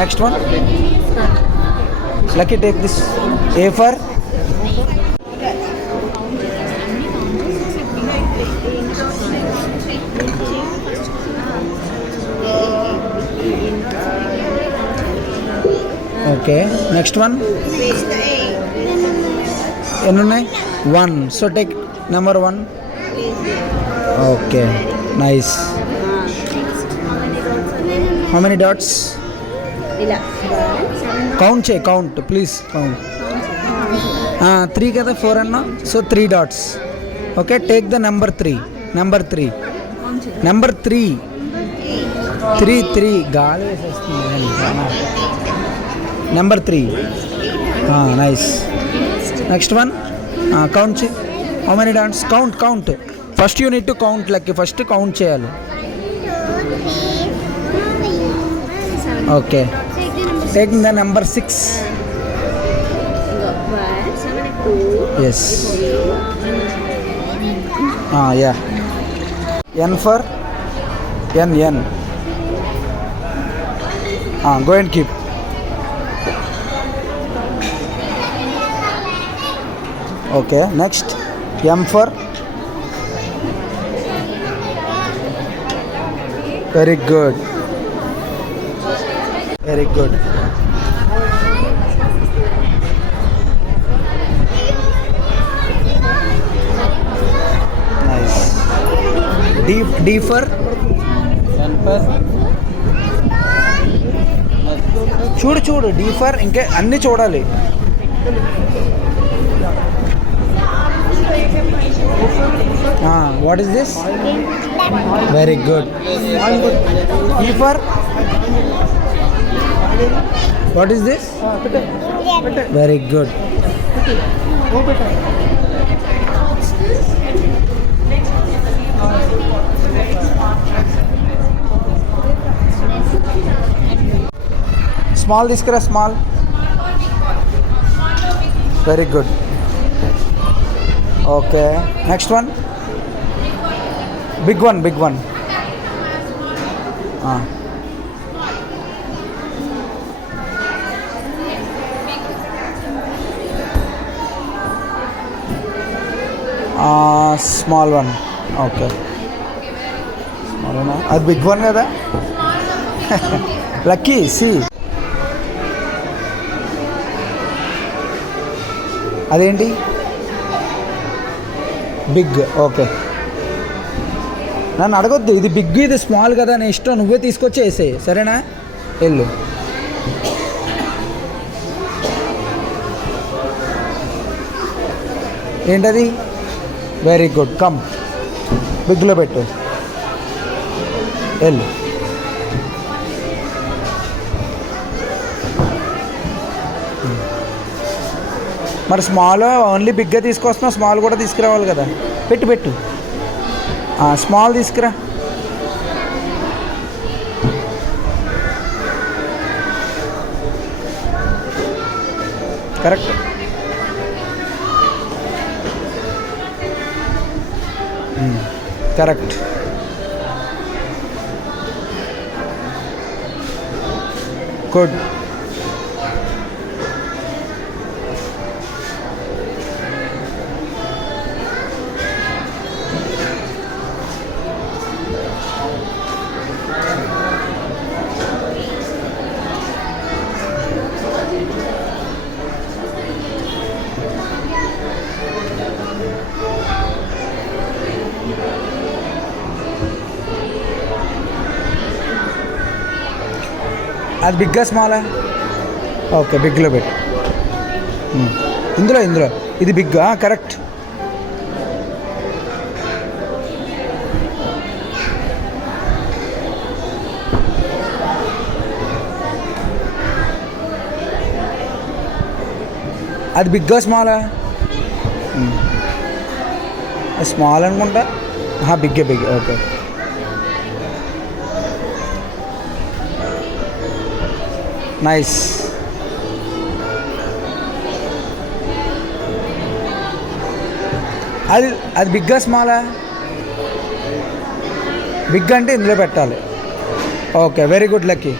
Next one. Lucky take this. A for okay. Next one. ఎన్ని ఉన్నాయి? 1. So take number 1. Okay, nice. How many dots? Count చేయి, count please count. 3 కదా, 4 అన్నా. So 3 dots. Okay, take the number 3. Number 3. Number 3. 3 గాలి వేసేస్తుంది. Number 3. Nice. Next one. Count చేయి. How many dots? Count. First you need to count. Lucky first count చేయాలి. Okay, taking the number 6. S. Ya. N for N. Go and keep. Okay, next. M for. Very good. Nice. D for. చూడు D for. ఇంకా అన్ని చూడాలి. What is this? Very good. E for. What is this? Very good. Small తీసుకురా. Small. Very good. Okay, next one. Big one. Small one. Okay, small one. అది big one కదా. Lucky C. అదేంటి? Big. Okay, నన్ను అడగొద్దు. ఇది బిగ్, ఇది స్మాల్ కదా. నేను ఇష్టం, నువ్వే తీసుకొచ్చి వేసేయి. సరేనా? వెళ్ళు. ఏంటది? Very good. కమ్, బిగ్లో పెట్టు. వెళ్ళు. మరి స్మాల్ ఓన్లీ బిగ్గా తీసుకొస్తున్నావు, స్మాల్ కూడా తీసుకురావాలి కదా. పెట్టు. స్మాల్ తీసుకురా. కరెక్ట్. కరెక్ట్. గుడ్. అది బిగ్గా స్మాలా? ఓకే, బిగ్లో పెట్టు. ఇందులో ఇది బిగ్గా. కరెక్ట్. అది బిగ్గా స్మాలా? స్మాల్ అనుకుంటా. బిగ్గే. Okay, nice. అది బిగ్గా స్మాలా? బిగ్ అంటే ఇందులో పెట్టాలి. Okay, very good lucky.